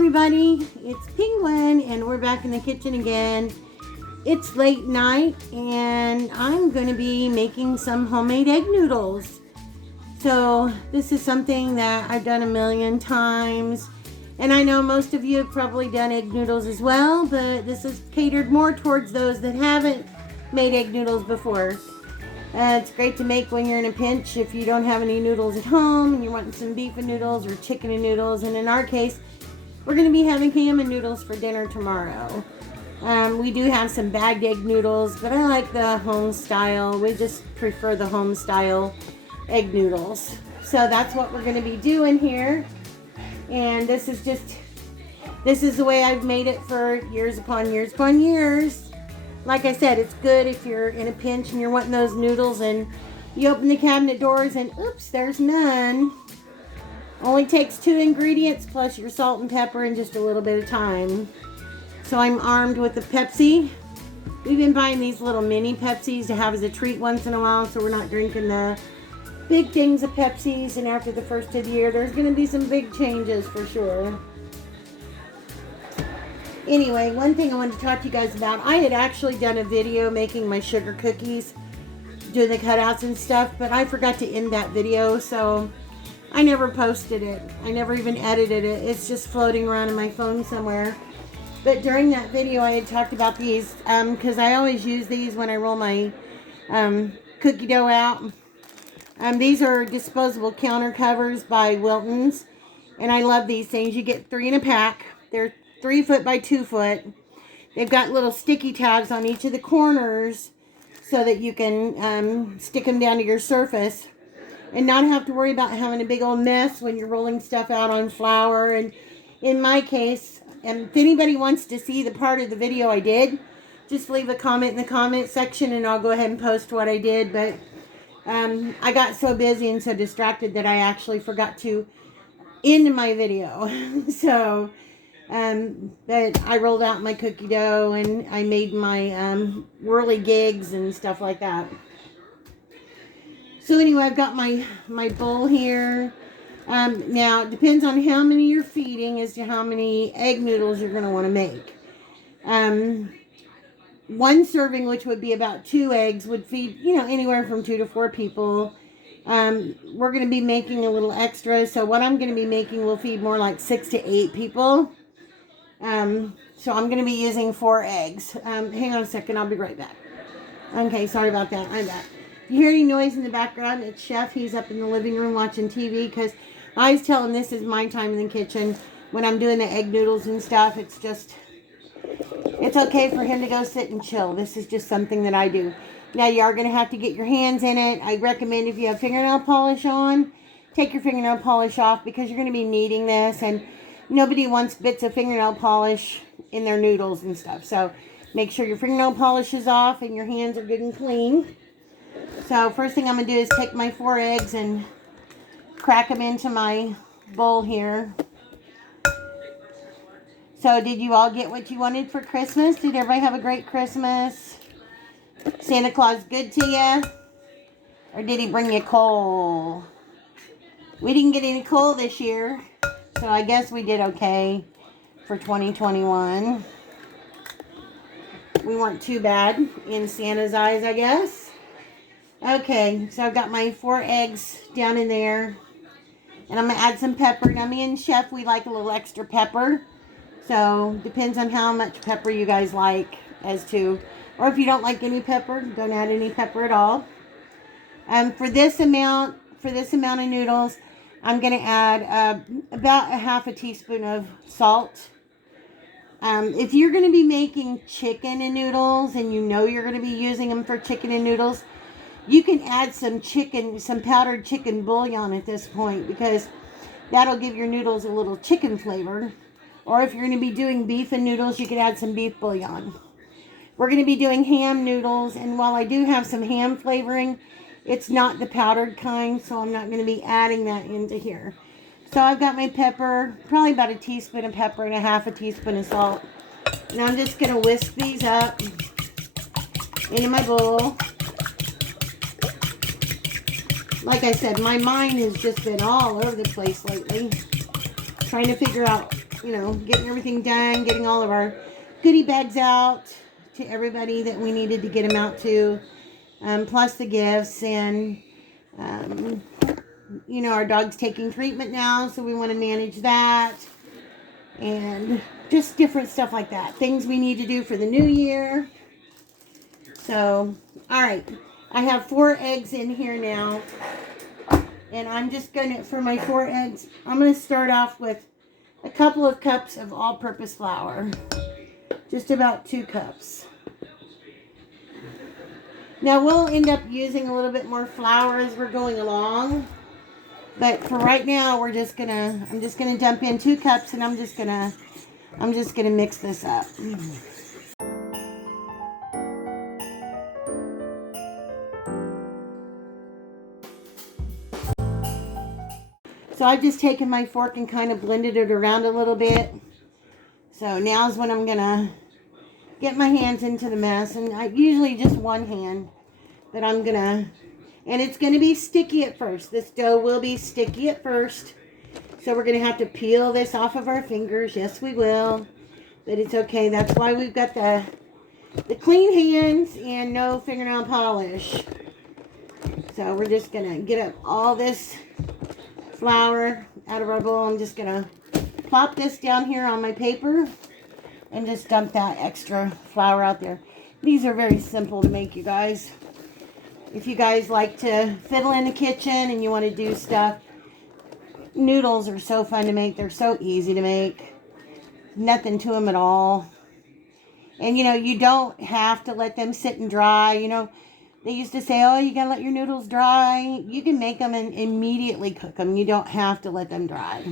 everybody, it's Penguin and we're back in the kitchen again. It's late night and I'm going to be making some homemade egg noodles. So this is something that I've done a million times, and I know most of you have probably done egg noodles as well, but this is catered more towards those that haven't made egg noodles before. It's great to make when you're in a pinch if you don't have any noodles at home and you're wanting some beef and noodles or chicken and noodles. And in our case, we're going to be having ham and noodles for dinner tomorrow. We do have some bagged egg noodles, but I like the home style. We just prefer the home style egg noodles. So that's what we're going to be doing here. And this is the way I've made it for years upon years upon years. Like I said, it's good if you're in a pinch and you're wanting those noodles and you open the cabinet doors and oops, there's none. Only takes 2 ingredients plus your salt and pepper and just a little bit of time. So I'm armed with a Pepsi. We've been buying these little mini Pepsis to have as a treat once in a while, so we're not drinking the big things of Pepsis. And after the first of the year, there's going to be some big changes for sure. Anyway, one thing I wanted to talk to you guys about, I had actually done a video making my sugar cookies, doing the cutouts and stuff, but I forgot to end that video, so I never posted it. I never even edited it. It's just floating around in my phone somewhere. But during that video, I had talked about these, because I always use these when I roll my cookie dough out. These are disposable counter covers by Wilton's, and I love these things. You get 3 in a pack. They're 3 foot by 2 foot. They've got little sticky tabs on each of the corners so that you can stick them down to your surface and not have to worry about having a big old mess when you're rolling stuff out on flour. And in my case, if anybody wants to see the part of the video I did, just leave a comment in the comment section and I'll go ahead and post what I did. But I got so busy and so distracted that I actually forgot to end my video. So but I rolled out my cookie dough and I made my whirligigs and stuff like that. So anyway, I've got my bowl here. Now, it depends on how many you're feeding as to how many egg noodles you're going to want to make. 1 serving, which would be about 2 eggs, would feed, anywhere from 2 to 4 people. We're going to be making a little extra, so what I'm going to be making will feed more like 6 to 8 people. So I'm going to be using 4 eggs. Hang on a second, I'll be right back. Okay, sorry about that. I'm back. If you hear any noise in the background, it's Chef. He's up in the living room watching TV because I was telling this is my time in the kitchen when I'm doing the egg noodles and stuff. It's okay for him to go sit and chill. This is just something that I do. Now, you are going to have to get your hands in it. I recommend if you have fingernail polish on, take your fingernail polish off because you're going to be kneading this, and nobody wants bits of fingernail polish in their noodles and stuff. So make sure your fingernail polish is off and your hands are good and clean. So first thing I'm going to do is take my 4 eggs and crack them into my bowl here. So did you all get what you wanted for Christmas? Did everybody have a great Christmas? Santa Claus good to you? Or did he bring you coal? We didn't get any coal this year, so I guess we did okay for 2021. We weren't too bad in Santa's eyes, I guess. Okay, so I've got my 4 eggs down in there. And I'm going to add some pepper. Now, me and Chef, we like a little extra pepper. So, depends on how much pepper you guys like as to... Or if you don't like any pepper, don't add any pepper at all. For this amount of noodles, I'm going to add about a half a teaspoon of salt. If you're going to be making chicken and noodles, and you know you're going to be using them for chicken and noodles, you can add some powdered chicken bouillon at this point, because that'll give your noodles a little chicken flavor. Or if you're going to be doing beef and noodles, you can add some beef bouillon. We're going to be doing ham noodles, and while I do have some ham flavoring, it's not the powdered kind, so I'm not going to be adding that into here. So I've got my pepper, probably about a teaspoon of pepper and a half a teaspoon of salt. And I'm just going to whisk these up into my bowl. Like I said, my mind has just been all over the place lately, trying to figure out you know, getting everything done, getting all of our goodie bags out to everybody that we needed to get them out to, plus the gifts. And you know, our dog's taking treatment now, so we want to manage that, and just different stuff like that, things we need to do for the new year. So, all right, I have 4 eggs in here now, and I'm just gonna, for my 4 eggs, I'm gonna start off with a couple of cups of all-purpose flour, just about 2 cups. Now we'll end up using a little bit more flour as we're going along, but for right now I'm just gonna dump in 2 cups, and I'm just gonna mix this up. So I've just taken my fork and kind of blended it around a little bit. So now's when I'm gonna get my hands into the mess, and I usually just one hand, but and it's gonna be sticky at first. This dough will be sticky at first, so we're gonna have to peel this off of our fingers. Yes, we will, but it's okay. That's why we've got the clean hands and no fingernail polish. So we're just gonna get up all this flour out of our bowl. I'm just gonna plop this down here on my paper and just dump that extra flour out there. These are very simple to make, you guys. If you guys like to fiddle in the kitchen and you want to do stuff, noodles are so fun to make. They're so easy to make. Nothing to them at all. And you know, you don't have to let them sit and dry. You know, they used to say, oh, you gotta let your noodles dry. You can make them and immediately cook them. You don't have to let them dry.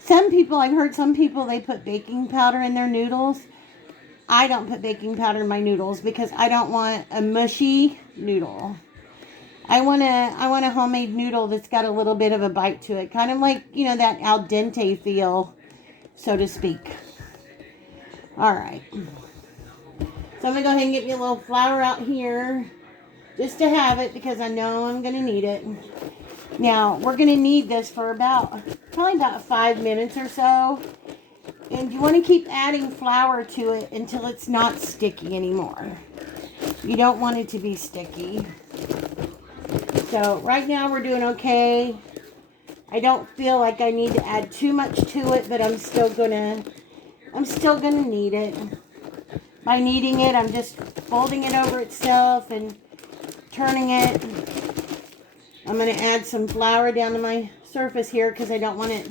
Some people, I've heard some people, they put baking powder in their noodles. I don't put baking powder in my noodles because I don't want a mushy noodle. I want a homemade noodle that's got a little bit of a bite to it. Kind of like, you know, that al dente feel, so to speak. All right. So I'm going to go ahead and get me a little flour out here just to have it, because I know I'm going to need it. Now, we're going to need this for probably about 5 minutes or so. And you want to keep adding flour to it until it's not sticky anymore. You don't want it to be sticky. So right now we're doing okay. I don't feel like I need to add too much to it, but I'm still gonna knead it. By kneading it, I'm just folding it over itself and turning it. I'm going to add some flour down to my surface here because I don't want it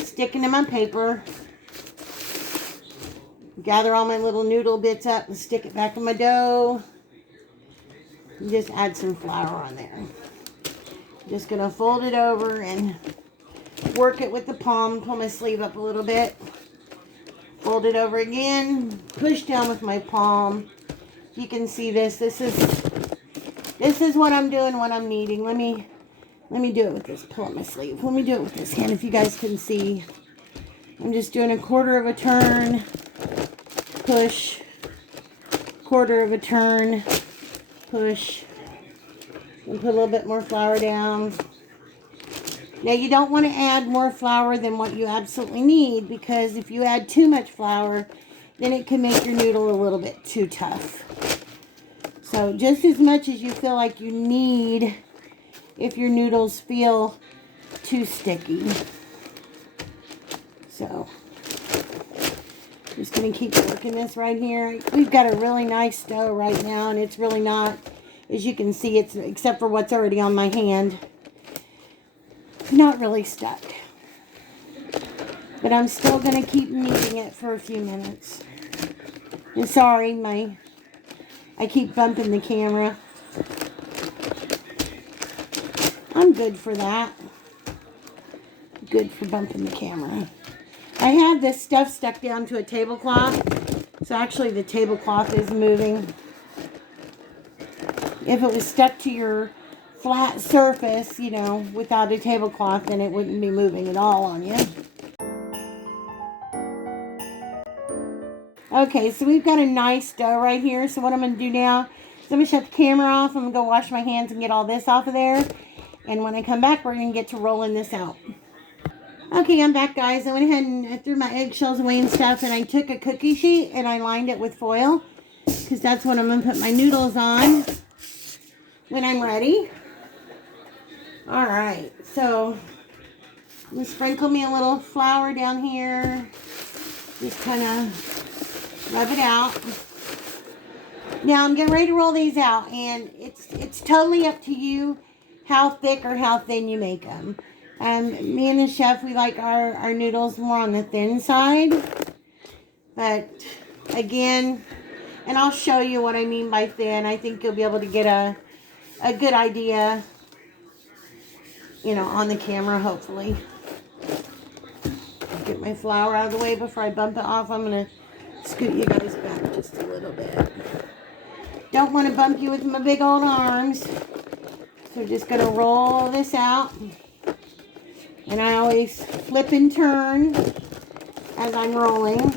sticking to my paper. Gather all my little noodle bits up and stick it back in my dough. And just add some flour on there. Just going to fold it over and work it with the palm. Pull my sleeve up a little bit. Fold it over again. Push down with my palm. You can see this. This is what I'm doing when I'm kneading. Let me do it with this. Pull up my sleeve. Let me do it with this hand if you guys can see. I'm just doing a quarter of a turn. Push. Quarter of a turn. Push. And put a little bit more flour down. Now you don't want to add more flour than what you absolutely need, because if you add too much flour, then it can make your noodle a little bit too tough. So just as much as you feel like you need if your noodles feel too sticky. So just going to keep working this right here. We've got a really nice dough right now, and it's really not, as you can see, it's except for what's already on my hand, not really stuck. But I'm still going to keep kneading it for a few minutes. And sorry, I keep bumping the camera. I'm good for that. Good for bumping the camera. I had this stuff stuck down to a tablecloth. So actually the tablecloth is moving. If it was stuck to your flat surface, you know, without a tablecloth, then it wouldn't be moving at all on you. Okay, so we've got a nice dough right here. So what I'm going to do now is I'm going to shut the camera off. I'm going to go wash my hands and get all this off of there. And when I come back, we're going to get to rolling this out. Okay, I'm back, guys. I went ahead and threw my eggshells away and stuff, and I took a cookie sheet and I lined it with foil because that's what I'm going to put my noodles on when I'm ready. All right, so I'm going to sprinkle me a little flour down here. Just kind of rub it out. Now I'm getting ready to roll these out, and it's totally up to you how thick or how thin you make them. Me and the chef, we like our noodles more on the thin side. But again, and I'll show you what I mean by thin. I think you'll be able to get a good idea, you know, on the camera, hopefully. Get my flour out of the way before I bump it off. I'm going to scoot you guys back just a little bit. Don't want to bump you with my big old arms. So just going to roll this out. And I always flip and turn as I'm rolling.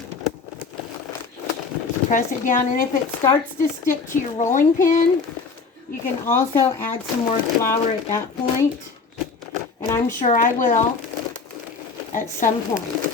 Just press it down. And if it starts to stick to your rolling pin, you can also add some more flour at that point. And I'm sure I will at some point.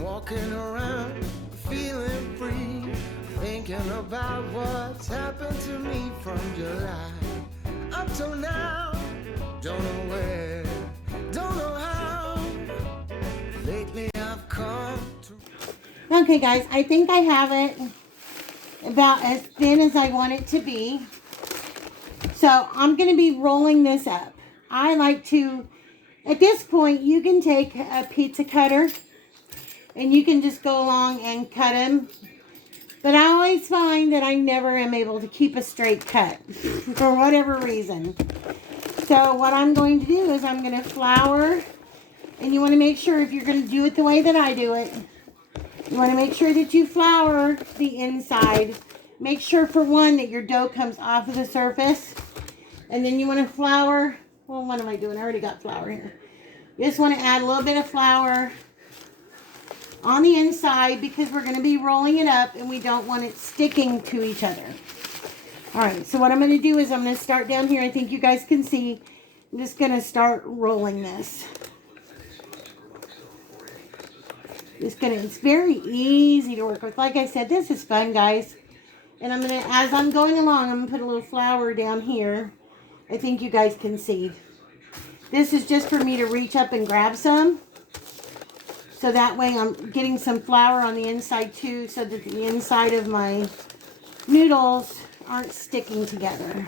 Walking around, feeling free, thinking about what's happened to me from July up till now. Don't know where, don't know how. Lately I've come to. Okay, guys, I think I have it about as thin as I want it to be. So I'm going to be rolling this up. I like to, at this point, you can take a pizza cutter and you can just go along and cut them. But I always find that I never am able to keep a straight cut for whatever reason. So what I'm going to do is I'm going to flour. And you want to make sure, if you're going to do it the way that I do it, you want to make sure that you flour the inside. Make sure, for one, that your dough comes off of the surface. And then you want to flour. Well, what am I doing? I already got flour here. You just want to add a little bit of flour on the inside because we're going to be rolling it up and we don't want it sticking to each other. All right, so what I'm going to do is I'm going to start down here. I think you guys can see. I'm just going to start rolling this. It's very easy to work with. Like I said, this is fun, guys. And I'm going to, as I'm going along, I'm going to put a little flour down here. I think you guys can see. This is just for me to reach up and grab some. So that way I'm getting some flour on the inside too, so that the inside of my noodles aren't sticking together.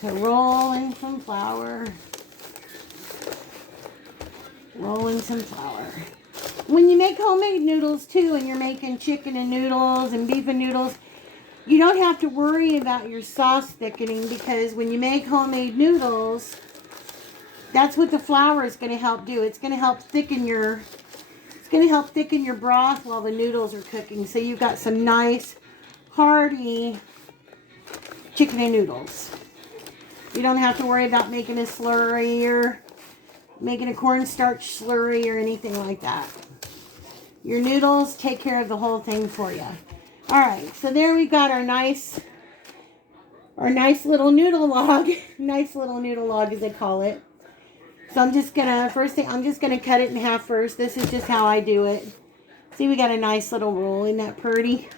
So roll in some flour. Roll in some flour. When you make homemade noodles too, and you're making chicken and noodles and beef and noodles, you don't have to worry about your sauce thickening, because when you make homemade noodles, that's what the flour is going to help do. It's going to help thicken your broth while the noodles are cooking. So you've got some nice, hearty chicken and noodles. You don't have to worry about making a slurry or making a cornstarch slurry or anything like that. Your noodles take care of the whole thing for you. All right, so there we got our nice little noodle log. Nice little noodle log, as they call it. So I'm just gonna cut it in half first. This is just how I do it. See, we got a nice little roll. Isn't that pretty?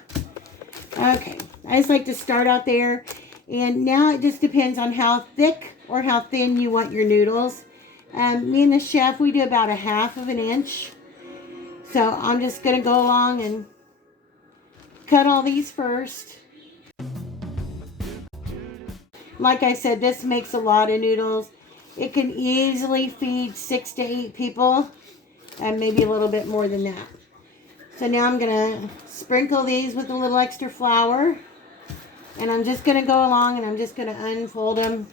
Okay, I just like to start out there. And now it just depends on how thick or how thin you want your noodles. Me and the chef, we do about 1/2 inch. So I'm just gonna go along and cut all these first. Like I said, this makes a lot of noodles. It can easily feed 6 to 8 people, and maybe a little bit more than that. So now I'm going to sprinkle these with a little extra flour, and I'm just going to go along and I'm just going to unfold them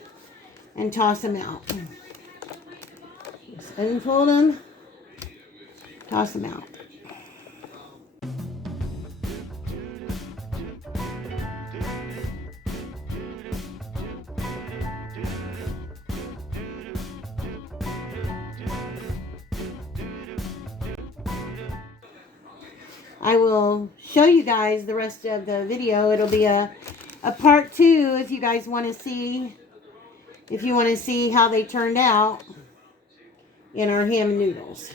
and toss them out. Just unfold them, toss them out. I will show you guys the rest of the video. It'll be a part 2 if you guys want to see, how they turned out in our ham and noodles.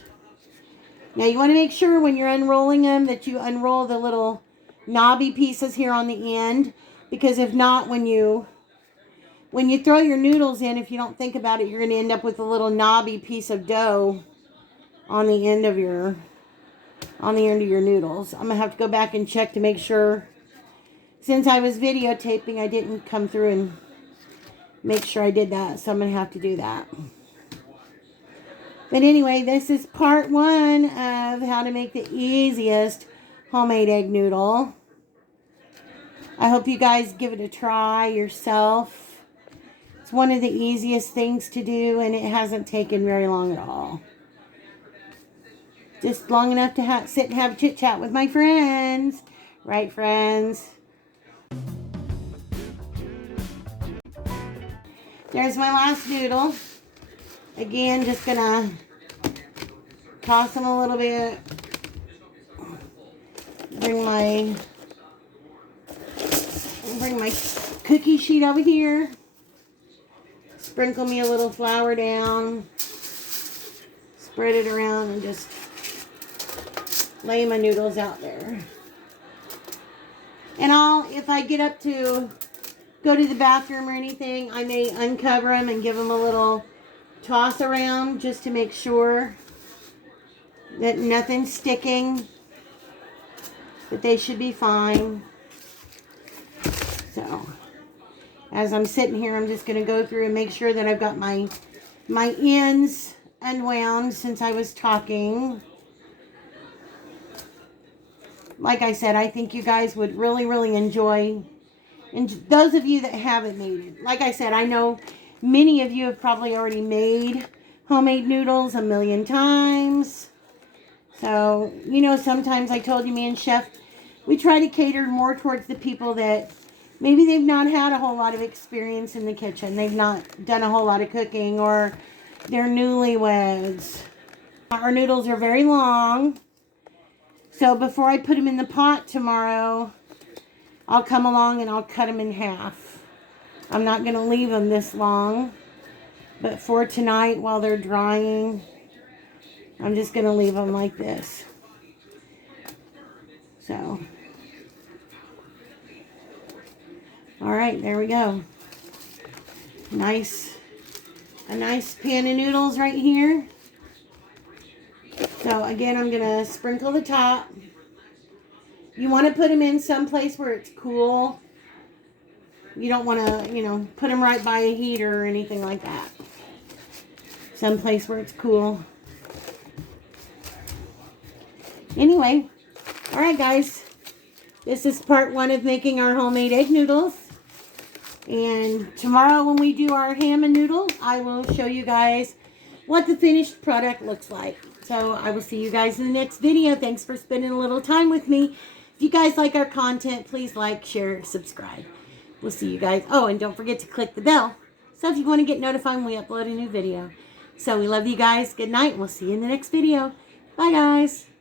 Now you want to make sure when you're unrolling them that you unroll the little knobby pieces here on the end, because if not, when you throw your noodles in, if you don't think about it, you're going to end up with a little knobby piece of dough on the end of your noodles. I'm going to have to go back and check to make sure, since I was videotaping, I didn't come through and make sure I did that, so I'm going to have to do that. But anyway, this is part 1 of how to make the easiest homemade egg noodle. I hope you guys give it a try yourself. It's one of the easiest things to do, and it hasn't taken very long at all. Just long enough to sit and have a chit chat with my friends. Right, friends? There's my last noodle. Again, just gonna toss them a little bit. Bring my cookie sheet over here. Sprinkle me a little flour down. Spread it around and just lay my noodles out there. And if I get up to go to the bathroom or anything, I may uncover them and give them a little toss around just to make sure that nothing's sticking. But they should be fine. So, as I'm sitting here, I'm just going to go through and make sure that I've got my ends unwound since I was talking. Like I said, I think you guys would really, really enjoy. And those of you that haven't made it, like I said, I know many of you have probably already made homemade noodles a million times. So, sometimes I told you, me and Chef, we try to cater more towards the people that maybe they've not had a whole lot of experience in the kitchen. They've not done a whole lot of cooking, or they're newlyweds. Our noodles are very long. So before I put them in the pot tomorrow, I'll come along and I'll cut them in half. I'm not going to leave them this long. But for tonight, while they're drying, I'm just going to leave them like this. So, alright, there we go. A nice pan of noodles right here. So again, I'm going to sprinkle the top. You want to put them in some place where it's cool. You don't want to, put them right by a heater or anything like that. Some place where it's cool. Anyway, alright guys. This is part 1 of making our homemade egg noodles. And tomorrow when we do our ham and noodle, I will show you guys what the finished product looks like. So I will see you guys in the next video. Thanks for spending a little time with me. If you guys like our content, please like, share, subscribe. We'll see you guys. Oh, and don't forget to click the bell. So if you want to get notified when we upload a new video. So we love you guys. Good night. And we'll see you in the next video. Bye guys.